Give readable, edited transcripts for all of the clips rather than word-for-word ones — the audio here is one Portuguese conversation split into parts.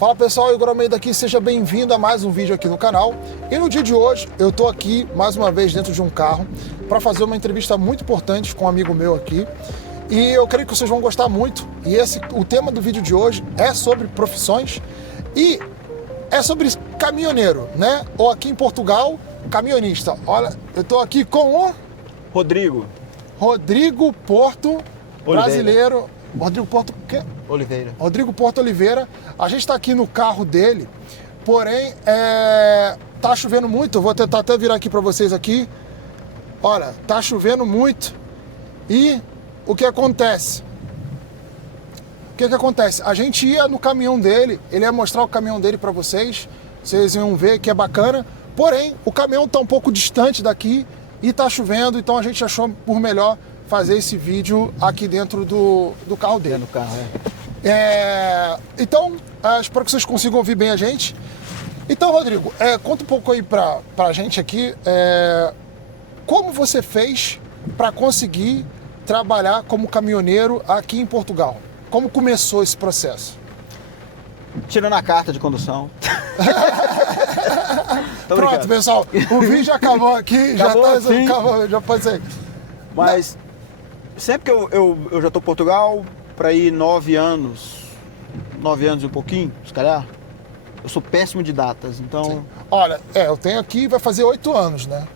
Fala pessoal, Igor Almeida aqui, seja bem-vindo a mais um vídeo aqui no canal. E no dia de hoje eu tô aqui mais uma vez dentro de um carro para fazer uma entrevista muito importante com um amigo meu aqui. E eu creio que vocês vão gostar muito. E o tema do vídeo de hoje é sobre profissões e é sobre caminhoneiro, né? Ou aqui em Portugal, caminhonista. Olha, eu tô aqui com o Rodrigo Porto, Oliveira. Brasileiro. Rodrigo Porto Oliveira. Rodrigo Porto Oliveira. A gente está aqui no carro dele, porém tá chovendo muito. Eu vou tentar até virar aqui para vocês aqui. Olha, tá chovendo muito. E o que acontece? A gente ia no caminhão dele, ele ia mostrar o caminhão dele para vocês. Vocês iam ver que é bacana. Porém, o caminhão tá um pouco distante daqui e tá chovendo, então a gente achou por melhor fazer esse vídeo aqui dentro do carro dele. No carro, Então, espero que vocês consigam ouvir bem a gente. Então, Rodrigo, conta um pouco aí pra gente aqui, como você fez para conseguir trabalhar como caminhoneiro aqui em Portugal? Como começou esse processo? Tirando a carta de condução. Pronto, pessoal, o vídeo já acabou aqui, já pode ser. Mas sempre que eu já estou em Portugal, para ir 9 anos e um pouquinho, se calhar, eu sou péssimo de datas, então... Sim. Olha, eu tenho aqui, vai fazer 8 anos, né?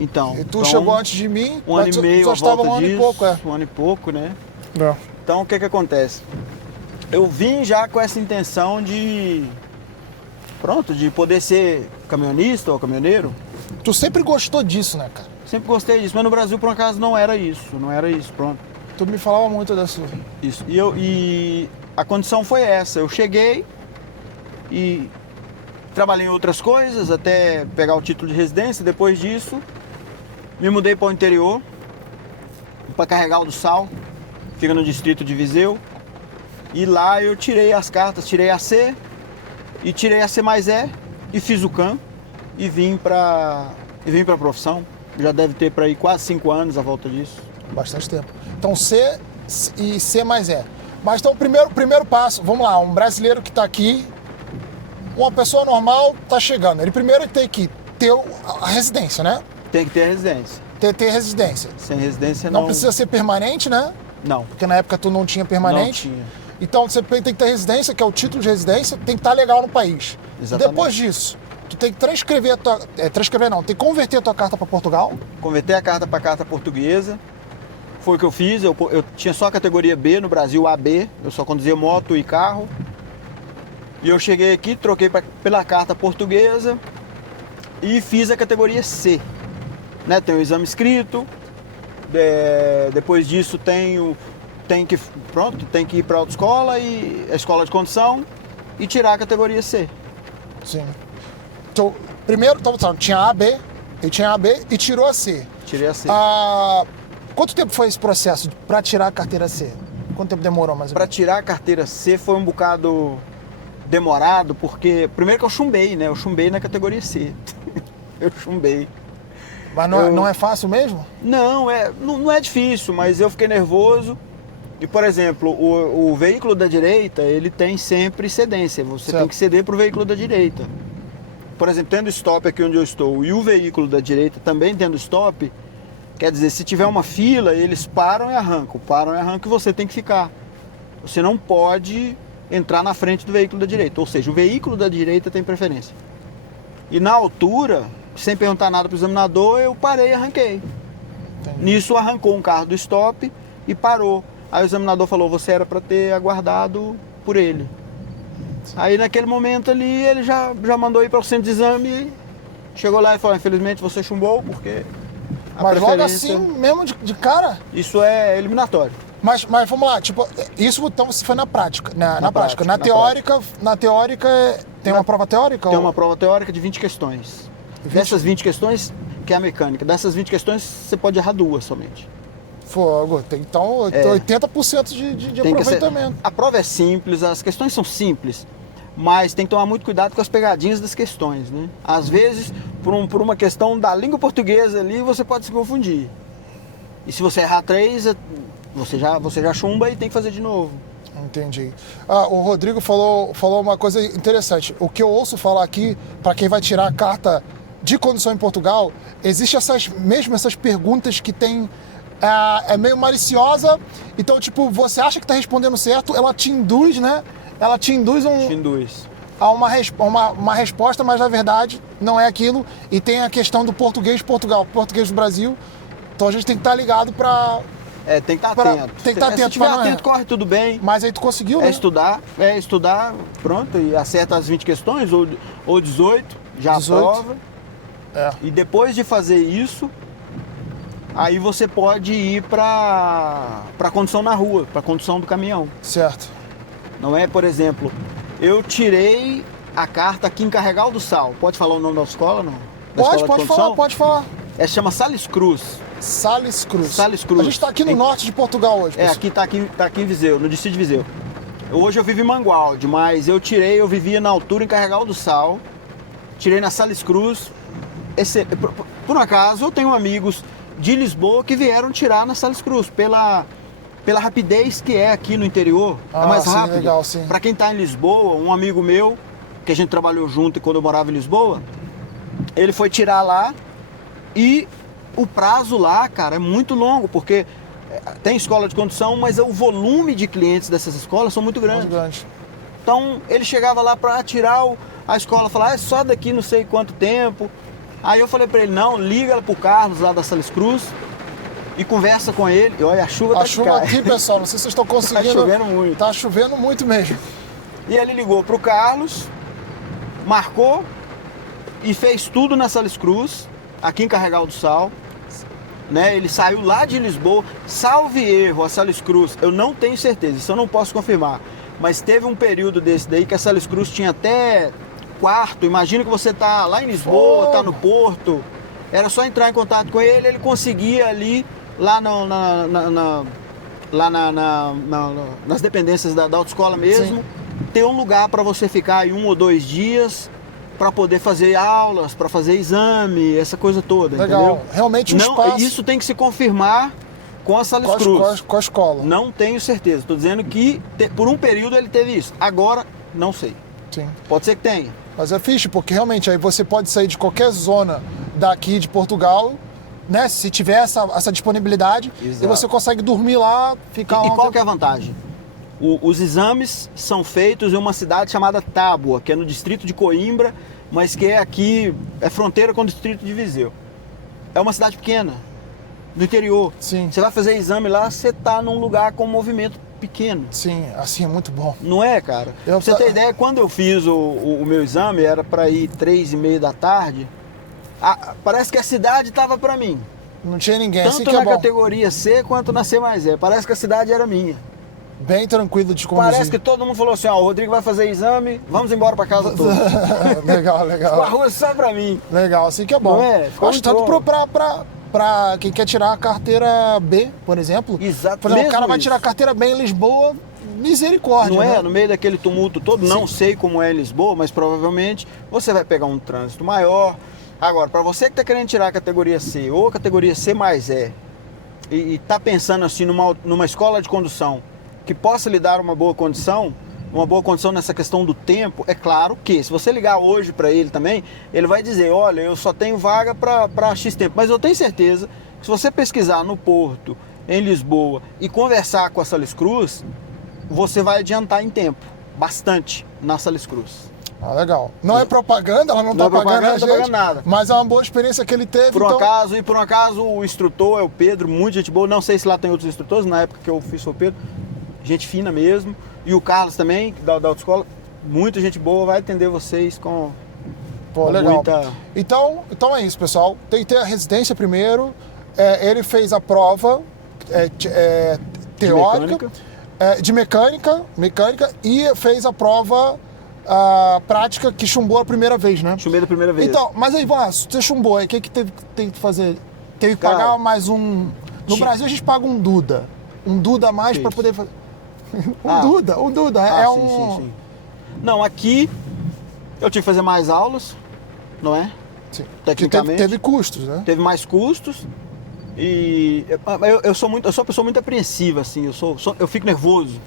Então, e tu chegou antes de mim, um ano e meio, só estava um ano disso, e pouco, um ano e pouco, né? É. Então, o que acontece? Eu vim já com essa intenção de poder ser caminhonista ou caminhoneiro. Tu sempre gostou disso, né, cara? Sempre gostei disso, mas no Brasil, por um acaso, não era isso, pronto. Tu me falava muito dessa... Isso, e a condição foi essa, eu cheguei e trabalhei em outras coisas até pegar o título de residência. Depois disso, me mudei para o interior, para Carregal do Sal, fica no distrito de Viseu. E lá eu tirei as cartas, tirei a C e tirei a C mais E e fiz o CAM e vim para a profissão. Já deve ter para aí quase 5 anos a volta disso. Bastante tempo. Então C e C mais E. Mas então o primeiro passo, vamos lá, um brasileiro que está aqui, uma pessoa normal está chegando. Ele primeiro tem que ter a residência, né? Tem que ter a residência. Ter residência. Sem residência não... Não precisa ser permanente, né? Não. Porque na época tu não tinha permanente. Não tinha. Então você tem que ter residência, que é o título de residência, tem que estar legal no país. Exatamente. Depois disso, tu tem que transcrever tem que converter a tua carta para Portugal. Converter a carta para carta portuguesa. Foi o que eu fiz. Eu tinha só a categoria B no Brasil, AB. Eu só conduzia moto e carro. E eu cheguei aqui, troquei pela carta portuguesa e fiz a categoria C. Né? Tem o exame escrito. Depois disso tem que ir para a autoescola e a escola de condução e tirar a categoria C. Sim. Então, primeiro, tinha A, B, ele tinha A, B e tirou a C. Tirei a C. Quanto tempo foi esse processo para tirar a carteira C? Quanto tempo demorou mais ou menos? Para tirar a carteira C foi um bocado demorado, porque primeiro que eu chumbei, né? Eu chumbei na categoria C. Eu chumbei. Mas não é fácil mesmo? Não é difícil, mas eu fiquei nervoso. E, por exemplo, o veículo da direita, ele tem sempre cedência. Você tem que ceder para o veículo da direita. Por exemplo, tendo stop aqui onde eu estou e o veículo da direita também tendo stop, quer dizer, se tiver uma fila, eles param e arrancam e você tem que ficar. Você não pode entrar na frente do veículo da direita, ou seja, o veículo da direita tem preferência. E na altura, sem perguntar nada para o examinador, eu parei e arranquei. Entendi. Nisso arrancou um carro do stop e parou. Aí o examinador falou, você era para ter aguardado por ele. Sim. Aí naquele momento ali, ele já mandou ir para o centro de exame, chegou lá e falou, infelizmente você chumbou, porque a Mas preferência... logo assim, mesmo de cara? Isso é eliminatório. Mas vamos lá, isso então você foi na prática, né? Na prática. Na teórica, tem uma prova teórica? Tem uma prova teórica de 20 questões. Dessas 20 questões, que é a mecânica, dessas 20 questões você pode errar 2 somente. Fogo, então 80% de aproveitamento. A prova é simples, as questões são simples, mas tem que tomar muito cuidado com as pegadinhas das questões, né? Às vezes, por uma questão da língua portuguesa ali, você pode se confundir. E se você errar 3, você já chumba e tem que fazer de novo. Entendi. O Rodrigo falou uma coisa interessante. O que eu ouço falar aqui, para quem vai tirar a carta de condução em Portugal, existem essas perguntas que tem... É meio maliciosa, então, tipo, você acha que tá respondendo certo, ela te induz, né? Ela te induz a uma resposta, mas na verdade não é aquilo. E tem a questão do português de Portugal, português do Brasil. Então a gente tem que estar ligado para... tem que estar atento. Tem que estar atento. Se estiver atento, corre tudo bem. Mas aí tu conseguiu, né? Estudar, pronto, e acerta as 20 questões, ou 18, já 18. aprova. E depois de fazer isso, aí você pode ir para condução na rua, para condução do caminhão. Certo. Não é, por exemplo, eu tirei a carta aqui em Carregal do Sal. Pode falar o nome da escola, não? Pode falar. Chama Sales Cruz. Sales Cruz. Sales Cruz. A gente está aqui no norte de Portugal hoje. Tá aqui em Viseu, no distrito de Viseu. Hoje eu vivo em Mangualde, mas eu vivia na altura em Carregal do Sal. Tirei na Sales Cruz. Por um acaso, eu tenho amigos de Lisboa que vieram tirar na Sales Cruz, pela rapidez que é aqui no interior. É mais rápido. Legal, sim. Para quem está em Lisboa, um amigo meu, que a gente trabalhou junto quando eu morava em Lisboa, ele foi tirar lá e o prazo lá, cara, é muito longo, porque tem escola de condução, mas o volume de clientes dessas escolas são muito grandes. Muito grande. Então, ele chegava lá para tirar a escola, falar, é só daqui não sei quanto tempo. Aí eu falei para ele, não, liga pro Carlos lá da Sales Cruz e conversa com ele. E olha, a chuva aqui, pessoal, não sei se vocês estão conseguindo. Tá chovendo muito. Tá chovendo muito mesmo. E ele ligou pro Carlos, marcou e fez tudo na Sales Cruz, aqui em Carregal do Sal. Né? Ele saiu lá de Lisboa, salve erro, a Sales Cruz, eu não tenho certeza, isso eu não posso confirmar. Mas teve um período desse daí que a Sales Cruz tinha até quarto. Imagina que você tá lá em Lisboa, tá no Porto. Era só entrar em contato com ele, ele conseguia ali, lá nas dependências da autoescola mesmo, sim, ter um lugar para você ficar aí 1 ou 2 dias para poder fazer aulas, para fazer exame, essa coisa toda. Legal. Entendeu? Realmente um espaço... Isso tem que se confirmar com a Sales Cruz. Com a escola. Não tenho certeza. Estou dizendo que por um período ele teve isso. Agora, não sei. Sim. Pode ser que tenha. Mas é fixe, porque realmente aí você pode sair de qualquer zona daqui de Portugal, né? Se tiver essa disponibilidade, exato, e você consegue dormir lá, ficar... E qual que é a vantagem? Os exames são feitos em uma cidade chamada Tábua, que é no distrito de Coimbra, mas que é aqui, é fronteira com o distrito de Viseu. É uma cidade pequena, do interior. Sim. Você vai fazer exame lá, você tá num lugar com movimento pequeno. Sim, assim é muito bom. Não é, cara? Pra você ter ideia, quando eu fiz o meu exame, era para ir 3h30 da tarde, parece que a cidade tava para mim. Não tinha ninguém, tanto assim que é bom. Tanto na categoria C quanto na C mais E. Parece que a cidade era minha. Bem tranquilo de conduzir. Parece que todo mundo falou assim, ó, o Rodrigo vai fazer exame, vamos embora pra casa todos. Legal. Ficou a rua só pra mim. Legal, assim que é bom. Não é? Tanto pra quem quer tirar a carteira B, por exemplo. Exato. Por exemplo, o cara vai tirar a carteira B em Lisboa, misericórdia. Não é? Né? No meio daquele tumulto todo, sim, não sei como é em Lisboa, mas provavelmente você vai pegar um trânsito maior. Agora, pra você que tá querendo tirar a categoria C ou a categoria C mais E e tá pensando assim numa escola de condução que possa lhe dar uma boa condição nessa questão do tempo, é claro que se você ligar hoje para ele também, ele vai dizer, olha, eu só tenho vaga para X tempo, mas eu tenho certeza que se você pesquisar no Porto, em Lisboa e conversar com a Sales Cruz, você vai adiantar em tempo, bastante na Sales Cruz. Ah, legal. Não é propaganda, ela não tá pagando a gente, nada. Mas é uma boa experiência que ele teve. Por um acaso o instrutor é o Pedro, muito gente boa, não sei se lá tem outros instrutores, na época que eu fiz foi o Pedro, gente fina mesmo, e o Carlos também, da autoescola, muita gente boa, vai atender vocês com legal. Muita... Então é isso, pessoal. Tem que ter a residência primeiro. Ele fez a prova teórica de mecânica e fez a prova prática que chumbou a primeira vez, né? Chumbei da primeira vez. Então, mas aí, você chumbou, aí o que teve que fazer? Teve que pagar mais um... No Brasil a gente paga um Duda. Um Duda a mais para poder fazer... Um Duda. Sim. Não, aqui eu tive que fazer mais aulas, não é? Sim. Tecnicamente. Teve custos, né? Teve mais custos. E eu sou uma pessoa muito apreensiva, assim, eu fico nervoso.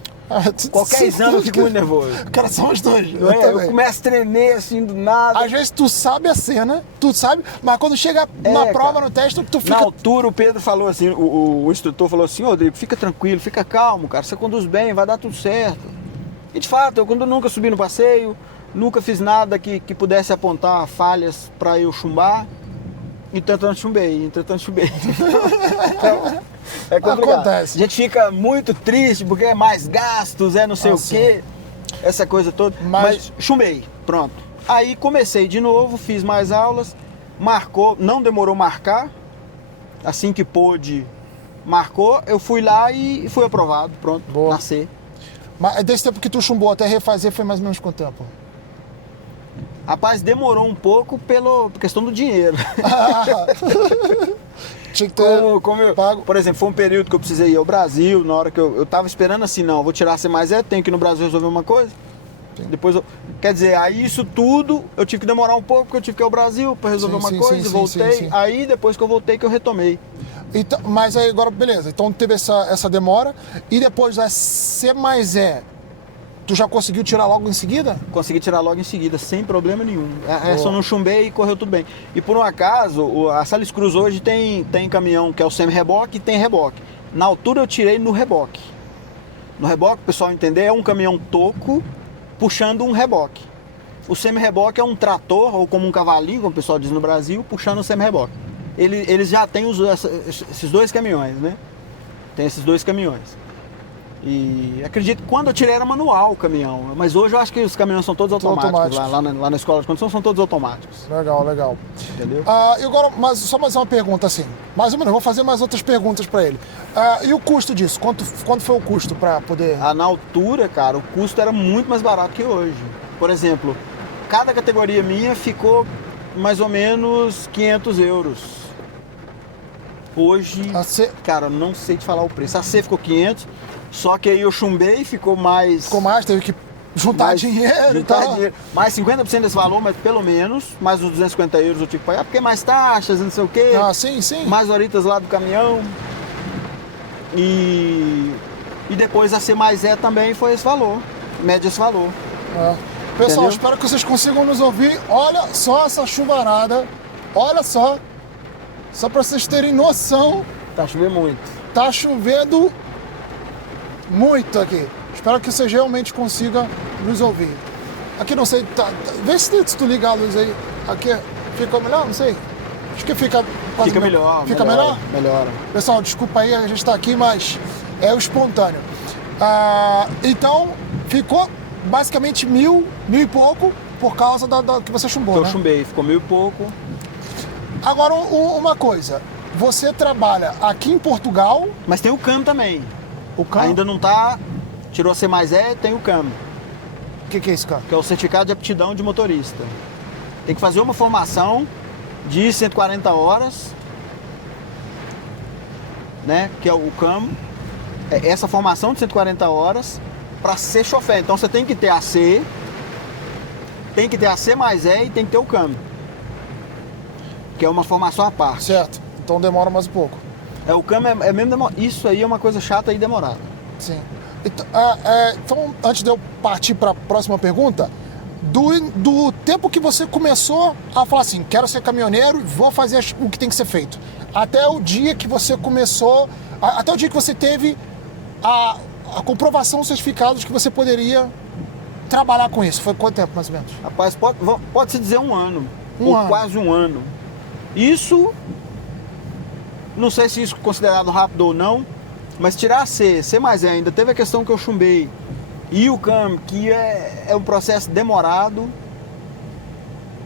Qualquer exame eu fico muito nervoso. Cara, são os dois. Eu começo a tremer assim do nada. Às vezes tu sabe a cena, tu sabe, mas quando chega na prova, cara, no teste, tu fica... Na altura o Pedro falou assim, o instrutor falou assim, Rodrigo, fica tranquilo, fica calmo, cara, você conduz bem, vai dar tudo certo. E de fato, eu nunca subi no passeio, nunca fiz nada que pudesse apontar falhas pra eu chumbar. Entretanto chumbei. Então, é complicado. Acontece. A gente fica muito triste porque é mais gastos, não sei o quê, essa coisa toda. Mas chumbei, pronto. Aí comecei de novo, fiz mais aulas, marcou, não demorou marcar, assim que pôde, marcou, eu fui lá e fui aprovado, pronto, nasci. Mas desse tempo que tu chumbou até refazer foi mais ou menos quanto tempo? Rapaz, demorou um pouco pela questão do dinheiro. Tinha que ter pago. Por exemplo, foi um período que eu precisei ir ao Brasil, na hora que eu tava esperando assim, não, vou tirar C+E, tenho que ir no Brasil resolver uma coisa. Sim. Depois quer dizer, aí isso tudo, eu tive que demorar um pouco, porque eu tive que ir ao Brasil para resolver uma coisa, voltei. Sim. Aí depois que eu voltei, que eu retomei. Então, mas aí agora, beleza, então teve essa demora, e depois da C+E, tu já conseguiu tirar logo em seguida? Consegui tirar logo em seguida, sem problema nenhum. Só não chumbei e correu tudo bem. E por um acaso, a Sales Cruz hoje tem caminhão que é o semi-reboque e tem reboque. Na altura eu tirei no reboque. No reboque, o pessoal entender, é um caminhão toco puxando um reboque. O semi-reboque é um trator, ou como um cavalinho, como o pessoal diz no Brasil, puxando um semi-reboque. Eles já têm esses dois caminhões, né? Tem esses dois caminhões. E acredito que quando eu tirei era manual o caminhão, mas hoje eu acho que os caminhões são todos automáticos. Lá na escola de condução são todos automáticos. Legal. Entendeu? E agora, só mais uma pergunta assim, mais ou menos, vou fazer mais outras perguntas para ele. E o custo disso? Quanto foi o custo para poder... Na altura, cara, o custo era muito mais barato que hoje. Por exemplo, cada categoria minha ficou mais ou menos 500 euros. Hoje, cara, não sei te falar o preço. A C ficou 500. Só que aí eu chumbei, ficou mais, teve que juntar dinheiro e tal. Mais 50% desse valor, mas pelo menos, mais uns 250 euros eu tive que pagar, porque mais taxas, não sei o quê. Sim. Mais horitas lá do caminhão. E depois a C+E também foi esse valor, média esse valor. Pessoal, espero que vocês consigam nos ouvir. Olha só essa chuvarada, olha só pra vocês terem noção. Tá chovendo muito. Tá chovendo muito aqui. Espero que vocês realmente consigam nos ouvir. Aqui não sei, vê se tu ligar a luz aí. Aqui fica melhor, não sei. Acho que fica melhor. Fica melhor? Melhora. Pessoal, desculpa aí, a gente tá aqui, mas é o espontâneo. Então, ficou basicamente 1.000 e pouco por causa da que você chumbou, Eu chumbei, ficou 1.000 e pouco. Agora, uma coisa. Você trabalha aqui em Portugal... Mas tem o CAM também. O CAM? Ainda não tá... Tirou C+E, tem o CAM. O que é esse CAM? Que é o Certificado de Aptidão de Motorista. Tem que fazer uma formação de 140 horas, né? Que é o CAM. Essa formação de 140 horas para ser chofer. Então você tem que ter a C, tem que ter a C+E e tem que ter o CAM. Que é uma formação à parte. Certo. Então demora mais um pouco. O CAM é mesmo demorado. Isso aí é uma coisa chata e demorada. Sim. Então, antes de eu partir para a próxima pergunta, do tempo que você começou a falar assim, quero ser caminhoneiro, vou fazer o que tem que ser feito, até o dia que você começou, até o dia que você teve a comprovação, os certificados que você poderia trabalhar com isso, foi quanto tempo mais ou menos? Rapaz, pode-se dizer um ano. Ano. Quase um ano. Isso, não sei se isso é considerado rápido ou não, mas tirar C+E ainda, teve a questão que eu chumbei, e o CAM, que é um processo demorado,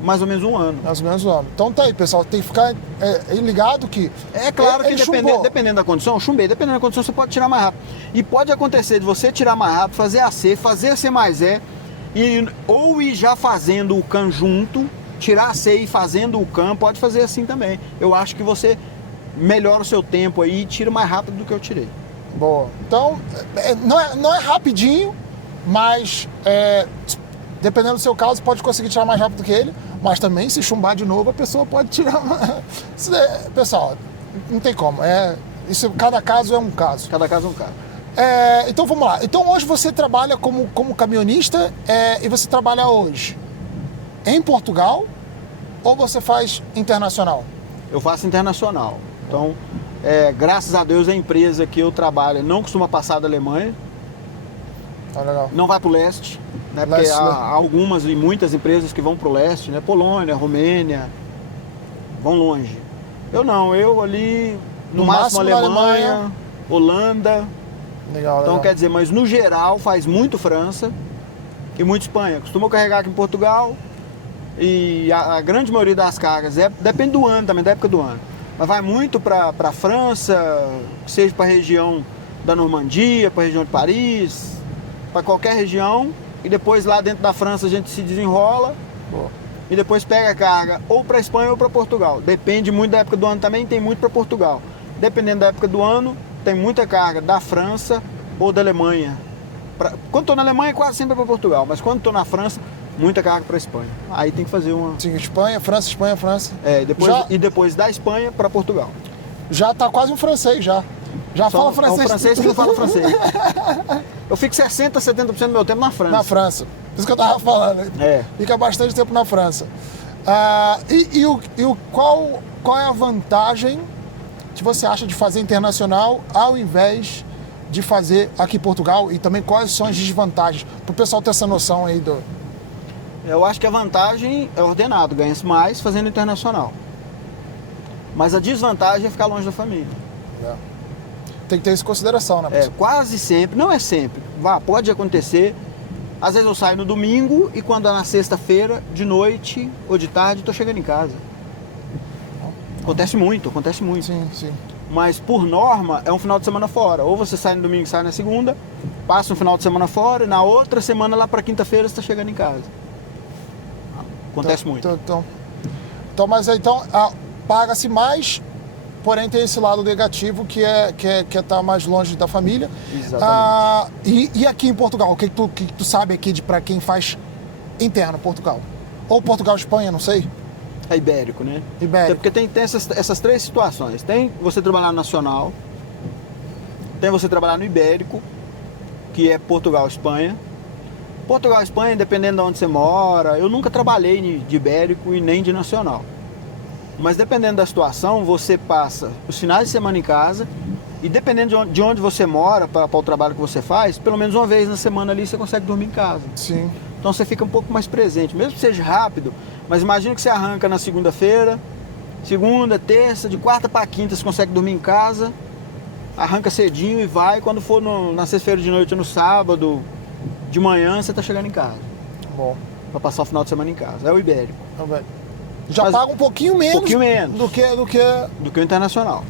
mais ou menos um ano. Mais ou menos um ano. Então tá aí, pessoal, tem que ficar ligado que... É claro que dependendo da condição, chumbei, dependendo da condição você pode tirar mais rápido. E pode acontecer de você tirar mais rápido, fazer a C, fazer a C+E, ou ir já fazendo o CAM junto, tirar a C e fazendo o CAM, pode fazer assim também. Eu acho que você melhora o seu tempo aí e tira mais rápido do que eu tirei. Boa. Então, não é rapidinho, mas dependendo do seu caso, pode conseguir tirar mais rápido que ele, mas também se chumbar de novo, a pessoa pode tirar mais... Pessoal, não tem como. Cada caso é um caso. Cada caso é um caso. Então vamos lá. Então hoje você trabalha como caminhonista e você trabalha hoje em Portugal ou você faz internacional? Eu faço internacional. Então, graças a Deus, a empresa que eu trabalho não costuma passar da Alemanha. Legal. Não vai para o leste, né? Porque há algumas e muitas empresas que vão para o leste, né? Polônia, Romênia, vão longe. Eu não, eu ali no máximo Alemanha, Holanda. Legal. Então quer dizer, mas no geral faz muito França e muito Espanha. Costumam carregar aqui em Portugal e a grande maioria das cargas, depende do ano também, da época do ano. Mas vai muito para a França, seja para a região da Normandia, para a região de Paris, para qualquer região, e depois lá dentro da França a gente se desenrola. Boa. E depois pega a carga ou para Espanha ou para Portugal. Depende muito da época do ano também, tem muito para Portugal. Dependendo da época do ano, tem muita carga da França ou da Alemanha. Quando estou na Alemanha, quase sempre é para Portugal, mas quando estou na França, muita carga para Espanha. Aí tem que fazer uma... Sim, Espanha, França. E depois da Espanha para Portugal. Já tá quase um francês, já. Já fala francês. É um francês que não fala francês. Eu fico 60%, 70% do meu tempo na França. Na França. Por isso que eu tava falando. Fica bastante tempo na França. Qual é a vantagem que você acha de fazer internacional ao invés de fazer aqui em Portugal? E também quais são as desvantagens? Para o pessoal ter essa noção aí do... Eu acho que a vantagem é ordenado, ganha-se mais fazendo internacional. Mas a desvantagem é ficar longe da família. Tem que ter isso em consideração, né? Quase sempre, não é sempre. Pode acontecer. Às vezes eu saio no domingo e quando é na sexta-feira, de noite ou de tarde, estou chegando em casa. Acontece muito. Sim. Mas por norma é um final de semana fora. Ou você sai no domingo e sai na segunda, passa um final de semana fora e na outra semana, lá para quinta-feira, você está chegando em casa. Acontece muito. Mas paga-se mais, porém tem esse lado negativo que é estar mais longe da família. Exatamente. E aqui em Portugal, o que tu sabe aqui para quem faz interno Portugal? Ou Portugal-Espanha, não sei? É ibérico, né? Ibérico. Porque tem essas três situações. Tem você trabalhar no nacional, tem você trabalhar no ibérico, que é Portugal-Espanha. Portugal-Espanha, dependendo de onde você mora, eu nunca trabalhei de ibérico e nem de nacional. Mas dependendo da situação, você passa os finais de semana em casa e dependendo de onde você mora, para o trabalho que você faz, pelo menos uma vez na semana ali você consegue dormir em casa. Sim. Então você fica um pouco mais presente, mesmo que seja rápido, mas imagina que você arranca na segunda-feira, segunda, terça, de quarta para quinta você consegue dormir em casa, arranca cedinho e vai, quando for na sexta-feira de noite ou no sábado, de manhã você está chegando em casa. Bom. Para passar o final de semana em casa. É o ibérico. Já paga um pouquinho menos, do que o internacional.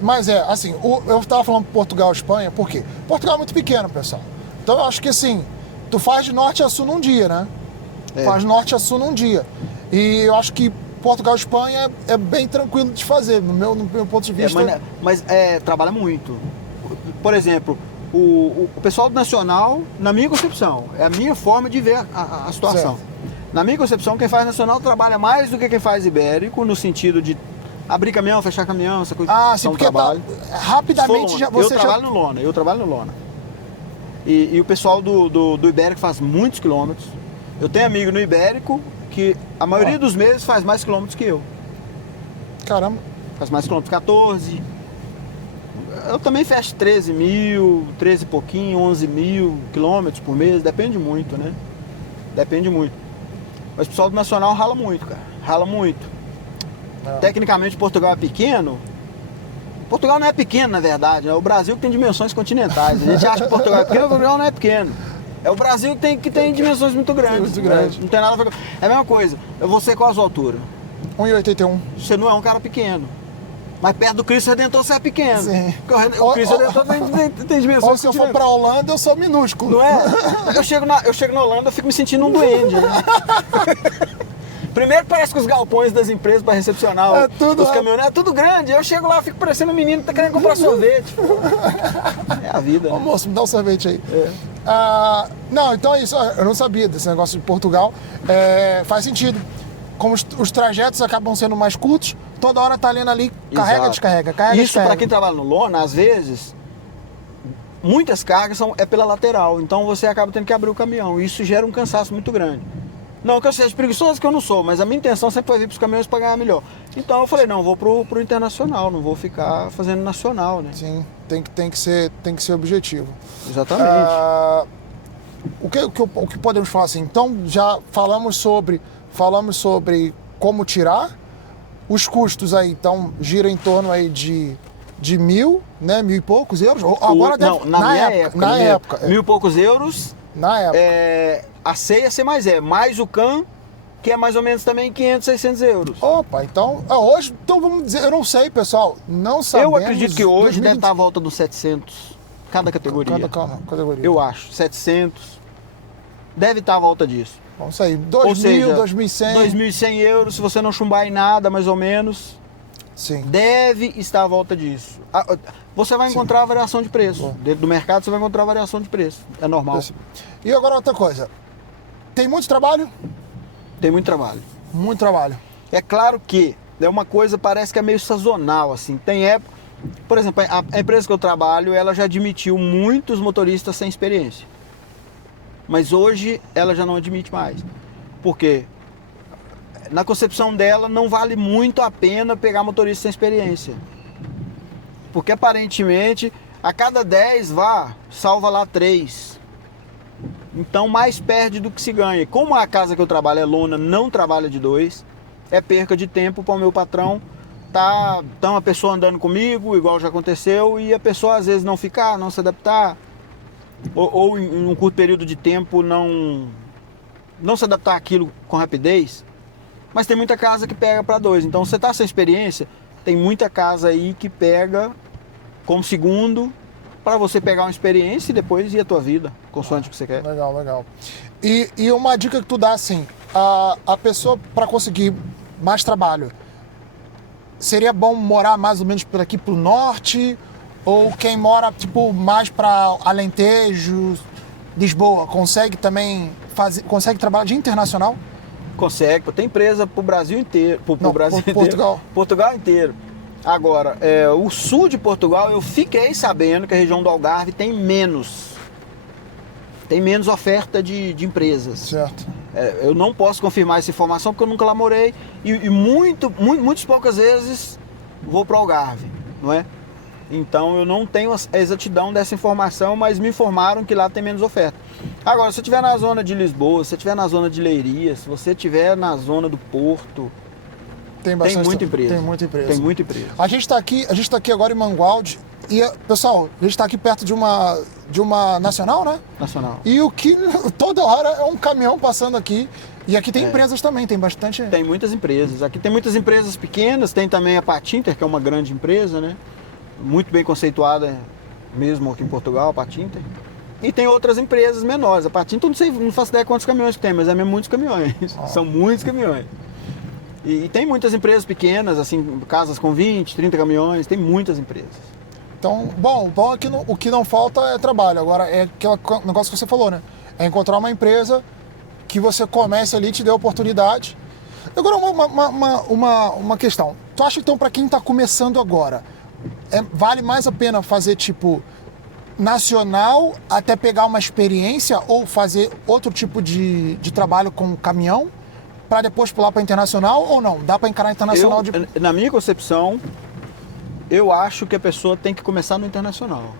Mas assim, eu estava falando Portugal e Espanha, por quê? Portugal é muito pequeno, pessoal. Então eu acho que assim, tu faz de norte a sul num dia, né? Faz norte a sul num dia. E eu acho que Portugal e Espanha é bem tranquilo de fazer, no meu ponto de vista. Mas trabalha muito. Por exemplo, o pessoal do nacional, na minha concepção, é a minha forma de ver a situação. Certo. Na minha concepção, quem faz nacional trabalha mais do que quem faz ibérico, no sentido de abrir caminhão, fechar caminhão, essa coisa. Sim, porque rapidamente eu trabalho no lona. E o pessoal do ibérico faz muitos quilômetros. Eu tenho amigo no ibérico que a maioria dos meses faz mais quilômetros que eu. Caramba. Faz mais quilômetros, 14. Eu também fecho 13 mil, 13 e pouquinho, 11 mil quilômetros por mês, depende muito, né? Depende muito. Mas o pessoal do nacional rala muito, cara. Rala muito. Tecnicamente Portugal é pequeno. Portugal não é pequeno, na verdade. É o Brasil que tem dimensões continentais. A gente acha que Portugal é pequeno, Portugal não é pequeno. É o Brasil que tem dimensões muito grandes. Muito grande. Não tem nada a ver com... É a mesma coisa. Você qual a sua altura? 1,81. Você não é um cara pequeno. Mas perto do Cristo Redentor você é pequeno. Sim. O Cristo Redentor tem dimensões. Ou se eu for pra Holanda, eu sou minúsculo. Não é? Eu chego na Holanda, eu fico me sentindo um duende. Né? Primeiro parece que os galpões das empresas para recepcionar os caminhoneiros é tudo grande. Eu chego lá, fico parecendo um menino que tá querendo comprar sorvete. É a vida. Ô, né? moço, me dá um sorvete aí. Não, então é isso. Eu não sabia desse negócio de Portugal. Faz sentido. Como os trajetos acabam sendo mais curtos, toda hora tá ali, carrega, descarrega, carrega, Isso, para quem trabalha no lona, às vezes, muitas cargas é pela lateral, então você acaba tendo que abrir o caminhão. E isso gera um cansaço muito grande. Não que eu seja preguiçoso, que eu não sou, mas a minha intenção sempre foi vir para os caminhões para ganhar melhor. Então eu falei, não, vou pro internacional, não vou ficar fazendo nacional, né? Sim, tem que ser objetivo. Exatamente. O que podemos falar assim? Então já falamos sobre como tirar. Os custos aí, então, giram em torno aí de 1.000, né? 1.000 e poucos euros. Agora na época. 1.000 e poucos euros. Na época. A ceia C mais E, mais o CAN, que é mais ou menos também 500, 600 euros. Opa, então, hoje, então vamos dizer, eu não sei, pessoal, não sabemos. Eu acredito que hoje deve estar à volta dos 700, cada categoria. Cada categoria. Eu acho, 700, deve estar à volta disso. Vamos sair, 2.000, 2.100. 2.100 euros, se você não chumbar em nada, mais ou menos. Sim. Deve estar à volta disso. Você vai encontrar a variação de preço. Bom. Dentro do mercado você vai encontrar a variação de preço. É normal. E agora outra coisa. Tem muito trabalho? Tem muito trabalho. Muito trabalho. É claro que é uma coisa, parece que é meio sazonal, assim. Tem época... Por exemplo, a empresa que eu trabalho, ela já admitiu muitos motoristas sem experiência. Mas hoje ela já não admite mais. Por quê? Na concepção dela, não vale muito a pena pegar motorista sem experiência. Porque aparentemente, a cada 10 salva lá 3. Então mais perde do que se ganha. Como a casa que eu trabalho é lona, não trabalha de 2, é perca de tempo para o meu patrão. Tá uma pessoa andando comigo, igual já aconteceu, e a pessoa às vezes não ficar, não se adaptar, ou em um curto período de tempo não se adaptar àquilo com rapidez. Mas tem muita casa que pega para 2. Então você tá sem experiência, tem muita casa aí que pega como segundo para você pegar uma experiência e depois ir a tua vida, consoante o que você quer. Legal. E uma dica que tu dá assim, a pessoa para conseguir mais trabalho, seria bom morar mais ou menos por aqui pro norte, ou quem mora tipo mais para Alentejo, Lisboa, consegue também consegue trabalhar de internacional? Consegue, tem empresa pro Brasil inteiro, Portugal. Portugal inteiro. Agora, o sul de Portugal, eu fiquei sabendo que a região do Algarve tem menos oferta de empresas. Certo. Eu não posso confirmar essa informação porque eu nunca lá morei e muitas poucas vezes vou para o Algarve, não é? Então eu não tenho a exatidão dessa informação, mas me informaram que lá tem menos oferta. Agora, se você estiver na zona de Lisboa, se você estiver na zona de Leiria, se você estiver na zona do Porto, tem muita empresa. Tem muita empresa. A gente tá aqui agora em Mangualde e, pessoal, a gente está aqui perto de uma nacional, né? Nacional. E o que toda hora é um caminhão passando aqui. E aqui tem empresas também, tem bastante. Tem muitas empresas. Aqui tem muitas empresas pequenas, tem também a Patinter, que é uma grande empresa, né? Muito bem conceituada mesmo aqui em Portugal, a Patinter. E tem outras empresas menores. A Patinter, não faço ideia quantos caminhões que tem, mas é mesmo muitos caminhões. São muitos caminhões. E tem muitas empresas pequenas, assim, casas com 20, 30 caminhões, tem muitas empresas. Então, bom é que o que não falta é trabalho. Agora, é aquele negócio que você falou, né? É encontrar uma empresa que você comece ali e te dê oportunidade. Agora, uma questão. Tu acha, então, para quem está começando agora, vale mais a pena fazer, tipo, nacional até pegar uma experiência ou fazer outro tipo de trabalho com caminhão para depois pular para internacional ou não? Dá para encarar internacional? Na minha concepção, eu acho que a pessoa tem que começar no internacional.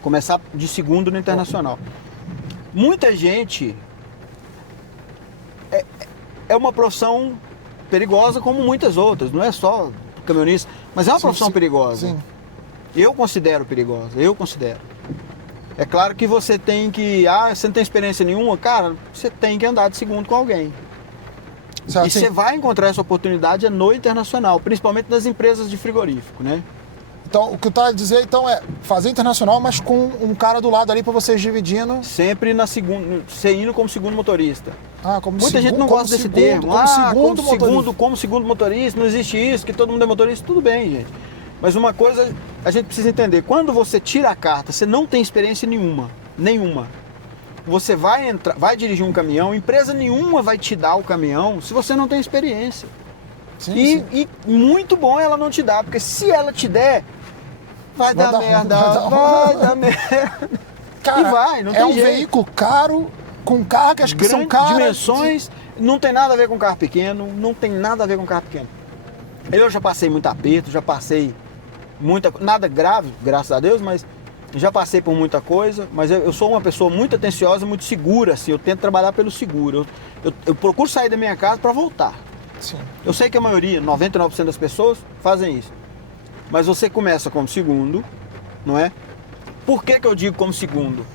Começar de segundo no internacional. Muita gente... É uma profissão perigosa como muitas outras. Não é só caminhonista, mas é uma profissão perigosa. Sim. Eu considero perigosa, É claro que você tem que... você não tem experiência nenhuma, cara, você tem que andar de segundo com alguém. E você vai encontrar essa oportunidade no internacional, principalmente nas empresas de frigorífico, né? Então, o que eu tô a dizer, então, é fazer internacional, mas com um cara do lado ali para vocês dividindo. Sempre você indo como segundo motorista. Muita gente não gosta desse termo. Como segundo motorista, não existe isso, que todo mundo é motorista. Tudo bem, gente. Mas uma coisa a gente precisa entender, quando você tira a carta, você não tem experiência nenhuma. Você vai dirigir um caminhão, empresa nenhuma vai te dar o caminhão se você não tem experiência. Sim. E muito bom ela não te dar, porque se ela te der, vai dar merda. Cara, E vai, não tem um jeito. veículo caro, com cargas que são caras. Dimensões, não tem nada a ver com carro pequeno, não tem nada a ver com carro pequeno. Eu já passei muito aperto, já passei nada grave, graças a Deus, mas já passei por muita coisa, mas eu sou uma pessoa muito atenciosa, muito segura, assim, eu tento trabalhar pelo seguro. Eu procuro sair da minha casa para voltar. Sim. Eu sei que a maioria, 99% das pessoas, fazem isso. Mas você começa como segundo, não é? Por que eu digo como segundo?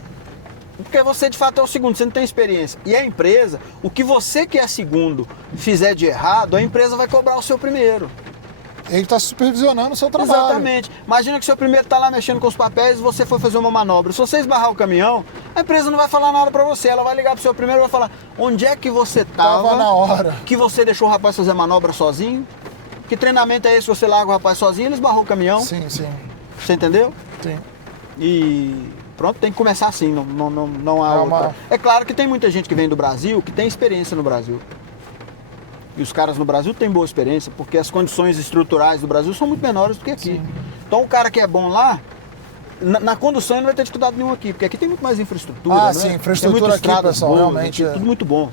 Porque você de fato é o segundo, você não tem experiência. E a empresa, o que você que é segundo fizer de errado, a empresa vai cobrar o seu primeiro. Ele está supervisionando o seu trabalho. Exatamente. Imagina que seu primeiro está lá mexendo com os papéis e você foi fazer uma manobra. Se você esbarrar o caminhão, a empresa não vai falar nada para você. Ela vai ligar pro seu primeiro e vai falar: onde é que você estava na hora que você deixou o rapaz fazer manobra sozinho? Que treinamento é esse que você larga o rapaz sozinho e ele esbarrou o caminhão? Sim. Você entendeu? Sim. E pronto, tem que começar assim, não há outra. É claro que tem muita gente que vem do Brasil, que tem experiência no Brasil. E os caras no Brasil têm boa experiência, porque as condições estruturais do Brasil são muito menores do que aqui. Sim. Então o cara que é bom lá, na condução ele não vai ter dificuldade nenhuma aqui, porque aqui tem muito mais infraestrutura. Ah, né? sim, Tem infraestrutura muitas aqui, estradas pessoal, boas, realmente tudo muito bom.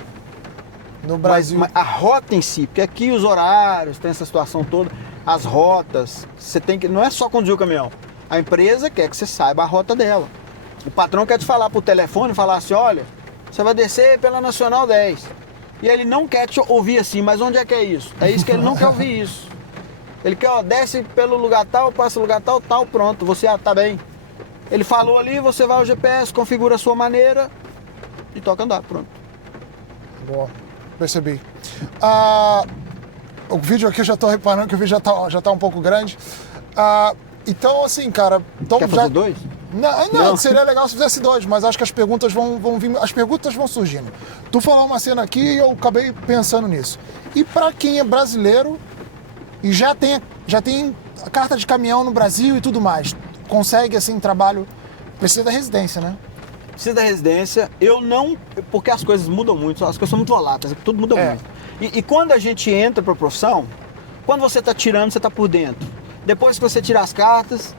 No Brasil. Mas a rota em si, porque aqui os horários, tem essa situação toda, as rotas, você tem que. Não é só conduzir o caminhão. A empresa quer que você saiba a rota dela. O patrão quer te falar por telefone, falar assim: olha, você vai descer pela Nacional 10. E ele não quer te ouvir assim, mas onde é que é isso? É isso que ele não quer ouvir isso. Ele quer, ó, desce pelo lugar tal, passa o lugar tal, pronto, você tá bem. Ele falou ali, você vai ao GPS, configura a sua maneira e toca andar, pronto. Boa, percebi. O vídeo aqui eu já tô reparando que o vídeo já tá um pouco grande. Então, assim, cara... Então Quer fazer dois? Não, seria legal se fizesse dois, mas acho que as perguntas vão vir, as perguntas vão surgindo. Tu falou uma cena aqui e eu acabei pensando nisso. E pra quem é brasileiro e já tem a carta de caminhão no Brasil e tudo mais, consegue, assim, trabalho, precisa da residência, né? Precisa da residência, porque as coisas mudam muito, as coisas são muito voláteis, tudo muda muito. E quando a gente entra pra profissão, quando você tá tirando, você tá por dentro. Depois que você tira as cartas,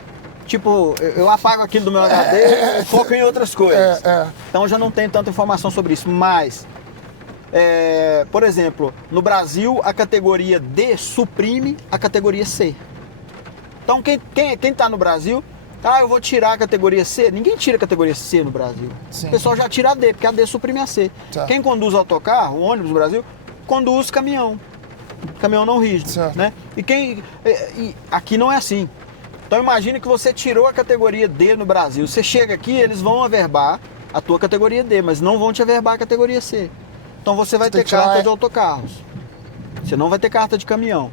tipo, eu apago aquilo do meu HD e foco em outras coisas. Então eu já não tenho tanta informação sobre isso, mas, por exemplo, no Brasil a categoria D suprime a categoria C. Então quem tá no Brasil, eu vou tirar a categoria C, ninguém tira a categoria C no Brasil. Sim. O pessoal já tira a D, porque a D suprime a C. Tá. Quem conduz autocarro, ônibus no Brasil, conduz caminhão não rígido, certo. né? E aqui não é assim. Então imagine que você tirou a categoria D no Brasil. Você chega aqui, eles vão averbar a tua categoria D, mas não vão te averbar a categoria C. Então você vai ter carta de autocarros. Você não vai ter carta de caminhão.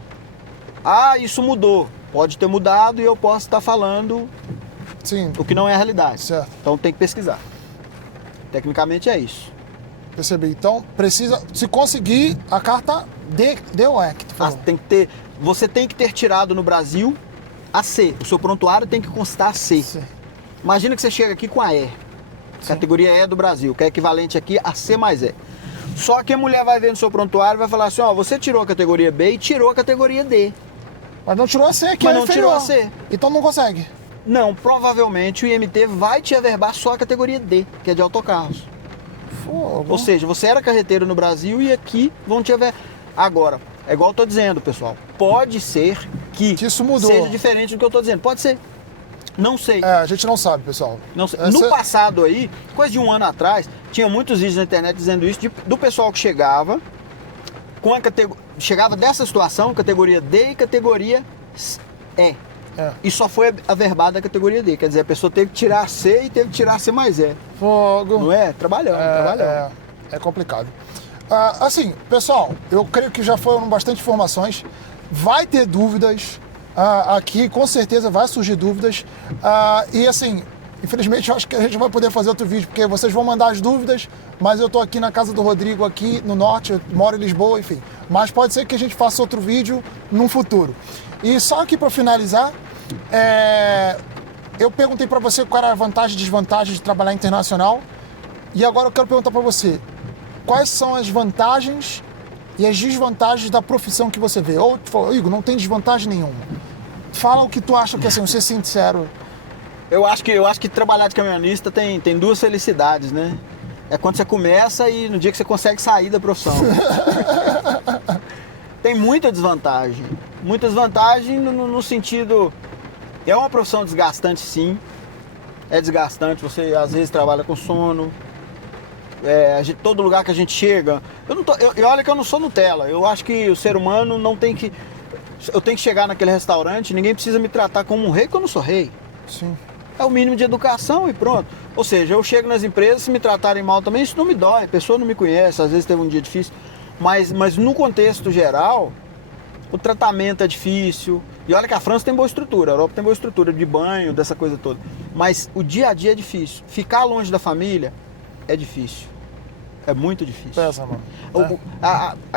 Isso mudou. Pode ter mudado e eu posso estar falando Sim. o que não é a realidade. Certo. Então tem que pesquisar. Tecnicamente é isso. Percebi. Então precisa, se conseguir a carta D ou E que tu falou. Você tem que ter tirado no Brasil a C. O seu prontuário tem que constar a C. Sim. Imagina que você chega aqui com a E. Categoria E do Brasil, que é equivalente aqui a C mais E. Só que a mulher vai ver no seu prontuário e vai falar assim: você tirou a categoria B e tirou a categoria D. Mas não tirou a C, que Mas é não tirou a C. Então não consegue. Não, provavelmente o IMT vai te averbar só a categoria D, que é de autocarros. Fogo. Ou seja, você era carreteiro no Brasil e aqui vão te averbar. Agora, é igual eu tô dizendo, pessoal. Pode ser que isso mudou. Seja diferente do que eu tô dizendo. Pode ser. Não sei. A gente não sabe, pessoal. Não sei. No passado aí, coisa de um ano atrás, tinha muitos vídeos na internet dizendo isso, do pessoal que chegava com a chegava dessa situação, categoria D e categoria E. E só foi averbada a categoria D. Quer dizer, a pessoa teve que tirar a C e teve que tirar a C mais E. Fogo. Não é? Trabalhando. É complicado. Assim, pessoal, eu creio que já foram bastante informações. Vai ter dúvidas aqui, com certeza vai surgir dúvidas. E assim, infelizmente eu acho que a gente vai poder fazer outro vídeo, porque vocês vão mandar as dúvidas, mas eu tô aqui na casa do Rodrigo, aqui no norte, eu moro em Lisboa, enfim. Mas pode ser que a gente faça outro vídeo num futuro. E só aqui para finalizar, eu perguntei para você qual era a vantagem e desvantagem de trabalhar internacional. E agora eu quero perguntar para você, quais são as vantagens e as desvantagens da profissão que você vê? Ou tu falou: Igor, não tem desvantagem nenhuma. Fala o que tu acha, que assim, ser sincero. Eu acho que trabalhar de caminhonista tem duas felicidades, né? É quando você começa e no dia que você consegue sair da profissão. Tem muita desvantagem. Muita desvantagem no sentido... É uma profissão desgastante, sim. É desgastante. Você, às vezes, trabalha com sono. Todo lugar que a gente chega... Olha que eu não sou Nutella. Eu acho que o ser humano não tem que... Eu tenho que chegar naquele restaurante, ninguém precisa me tratar como um rei, porque eu não sou rei. Sim. É o mínimo de educação e pronto. Ou seja, eu chego nas empresas, se me tratarem mal também, isso não me dói. A pessoa não me conhece, às vezes teve um dia difícil. Mas no contexto geral, o tratamento é difícil. E olha que a França tem boa estrutura, a Europa tem boa estrutura de banho, dessa coisa toda. Mas o dia a dia é difícil. Ficar longe da família é difícil. É muito difícil. Pesa, mano.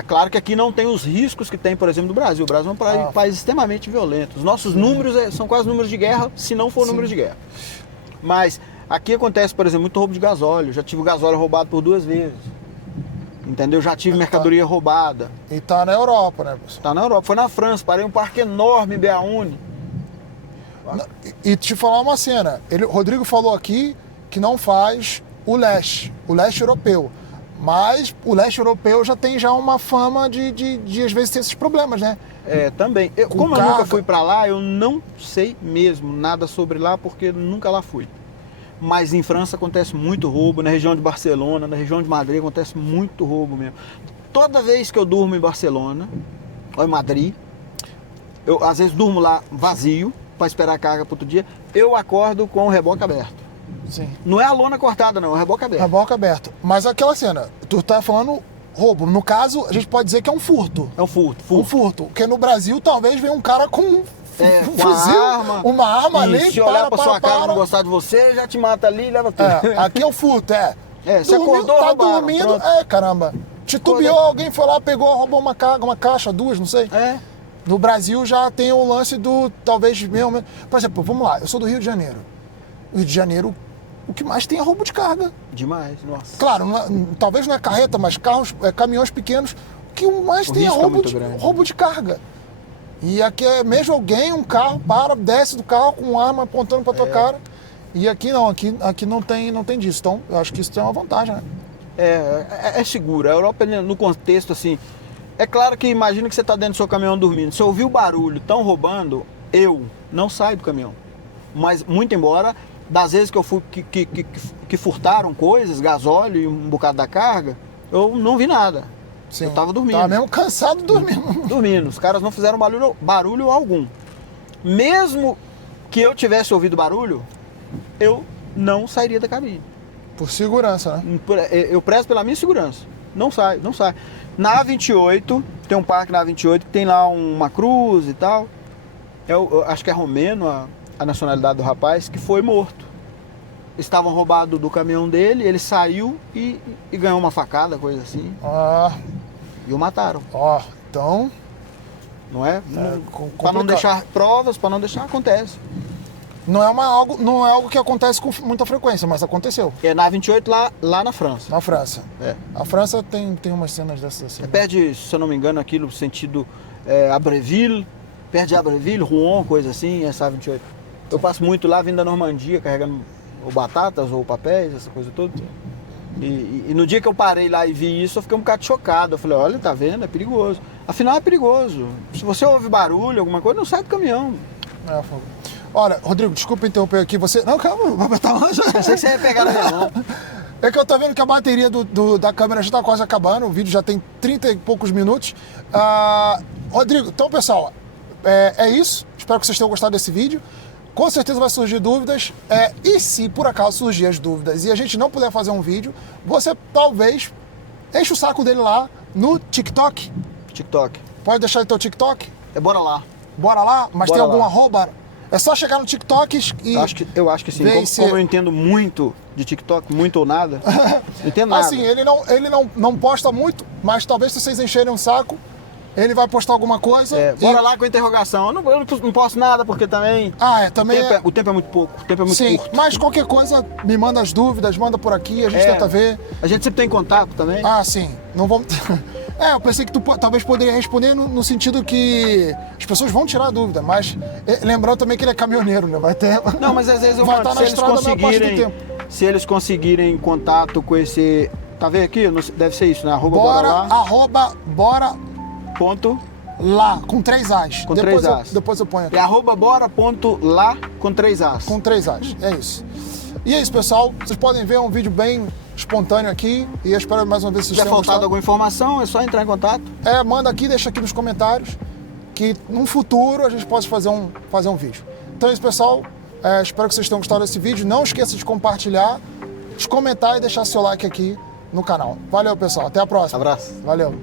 Claro que aqui não tem os riscos que tem, por exemplo, do Brasil. O Brasil é um país extremamente violento. Os nossos números são quase números de guerra, se não for números de guerra. Mas aqui acontece, por exemplo, muito roubo de gasóleo. Já tive o gasóleo roubado por 2 vezes. Entendeu? Já tive mercadoria roubada. E tá na Europa, né, pessoal? Tá na Europa. Foi na França. Parei um parque enorme em Beaune. E te falar uma cena. O Rodrigo falou aqui que não faz o leste europeu. Mas o leste europeu já tem uma fama de às vezes ter esses problemas, né? Também. Como eu nunca fui pra lá, eu não sei mesmo nada sobre lá, porque nunca lá fui. Mas em França acontece muito roubo, na região de Barcelona, na região de Madrid acontece muito roubo mesmo. Toda vez que eu durmo em Barcelona, ou em Madrid, eu às vezes durmo lá vazio, para esperar a carga para outro dia, eu acordo com o reboque aberto. Sim. Não é a lona cortada, não, é o reboque aberto. Reboque aberto. Mas aquela cena, tu tá falando roubo. No caso, a gente pode dizer que é um furto. É um furto. Um furto. Porque no Brasil, talvez venha um cara com um fuzil, uma arma ali, se olhar pra sua cara e não gostar de você, já te mata ali e leva tudo. Aqui é o furto, você acordou, tá roubaram, dormindo, pronto. caramba. Titubeou, alguém foi lá, pegou, roubou uma caixa, 2, não sei. No Brasil já tem o lance do, talvez mesmo... Por exemplo, vamos lá, eu sou do Rio de Janeiro. O Rio de Janeiro, o que mais tem é roubo de carga. Demais, nossa. Claro, talvez não é carreta, mas caminhões pequenos. O que mais tem é roubo de carga. E aqui é mesmo um carro desce do carro com uma arma apontando pra tua cara. E aqui não, aqui não tem disso. Então, eu acho que isso tem uma vantagem, né? É seguro. A Europa, no contexto, assim... É claro que imagina que você tá dentro do seu caminhão dormindo. Se eu ouvir o barulho, estão roubando, eu não saio do caminhão. Mas, muito embora, das vezes que eu fui que furtaram coisas, gasóleo e um bocado da carga, eu não vi nada. Sim. Eu tava dormindo. Tava mesmo cansado dormindo. Dormindo. Os caras não fizeram barulho algum. Mesmo que eu tivesse ouvido barulho, eu não sairia da cabine. Por segurança, né? Eu prezo pela minha segurança. Não sai. Na A28, tem um parque na A28 que tem lá uma cruz e tal. Eu acho que é romeno a nacionalidade do rapaz, que foi morto. Estavam roubados do caminhão dele, ele saiu e ganhou uma facada, coisa assim. E o mataram. Então... Não é? Para não deixar provas, para não deixar, acontece. Não é algo que acontece com muita frequência, mas aconteceu. É na 28 lá na França. Na França. A França tem umas cenas dessas assim. Perto de, se eu não me engano, aqui no sentido Abreville, perto de Abreville, Rouen, coisa assim, essa 28. Eu passo muito lá, vindo da Normandia, carregando ou batatas ou papéis, essa coisa toda. E no dia que eu parei lá e vi isso, eu fiquei um bocado chocado. Eu falei, olha, tá vendo? É perigoso. Afinal, é perigoso. Se você ouve barulho, alguma coisa, não sai do caminhão. Olha, Rodrigo, desculpa interromper aqui. Você... Não, calma, vai botar lá já. Pensei que você ia pegar na minha mão. É que eu tô vendo que a bateria da câmera já tá quase acabando. O vídeo já tem 30 e poucos minutos. Rodrigo, então, pessoal, é isso. Espero que vocês tenham gostado desse vídeo. Com certeza vai surgir dúvidas. E se por acaso surgir as dúvidas e a gente não puder fazer um vídeo, você talvez enche o saco dele lá no TikTok. Pode deixar o teu TikTok? Bora lá. Bora lá? Mas Bora tem algum lá. arroba? É só chegar no TikTok e... Eu acho que sim. Como eu entendo muito de TikTok, muito ou nada, não entendo nada. Assim, ele não posta muito, mas talvez se vocês encherem um saco, ele vai postar alguma coisa. Bora lá com a interrogação. Eu não posto nada porque também... O tempo é muito pouco, o tempo é muito curto. Mas qualquer coisa, me manda as dúvidas, manda por aqui, a gente tenta ver. A gente sempre tem contato também. Sim. Não vamos... Eu pensei que tu talvez poderia responder no sentido que as pessoas vão tirar dúvida, mas lembrando também que ele é caminhoneiro, né? Vai ter... Não, mas às vezes eu vai estar na estrada a maior parte do tempo. Se eles conseguirem contato com esse... Tá vendo aqui? Deve ser isso, né? Bora lá. Bora ponto lá, com 3 As. Com 3 As. Depois eu ponho aqui. É @bora.lá com 3 As. Com 3 As, é isso. E é isso, pessoal. Vocês podem ver, é um vídeo bem espontâneo aqui. E eu espero mais uma vez que vocês tenham tenham faltado gostado. alguma informação, é só entrar em contato. Manda aqui, deixa aqui nos comentários. Que num futuro a gente possa fazer um vídeo. Então é isso, pessoal. Espero que vocês tenham gostado desse vídeo. Não esqueça de compartilhar, de comentar e deixar seu like aqui no canal. Valeu, pessoal. Até a próxima. Abraço. Valeu.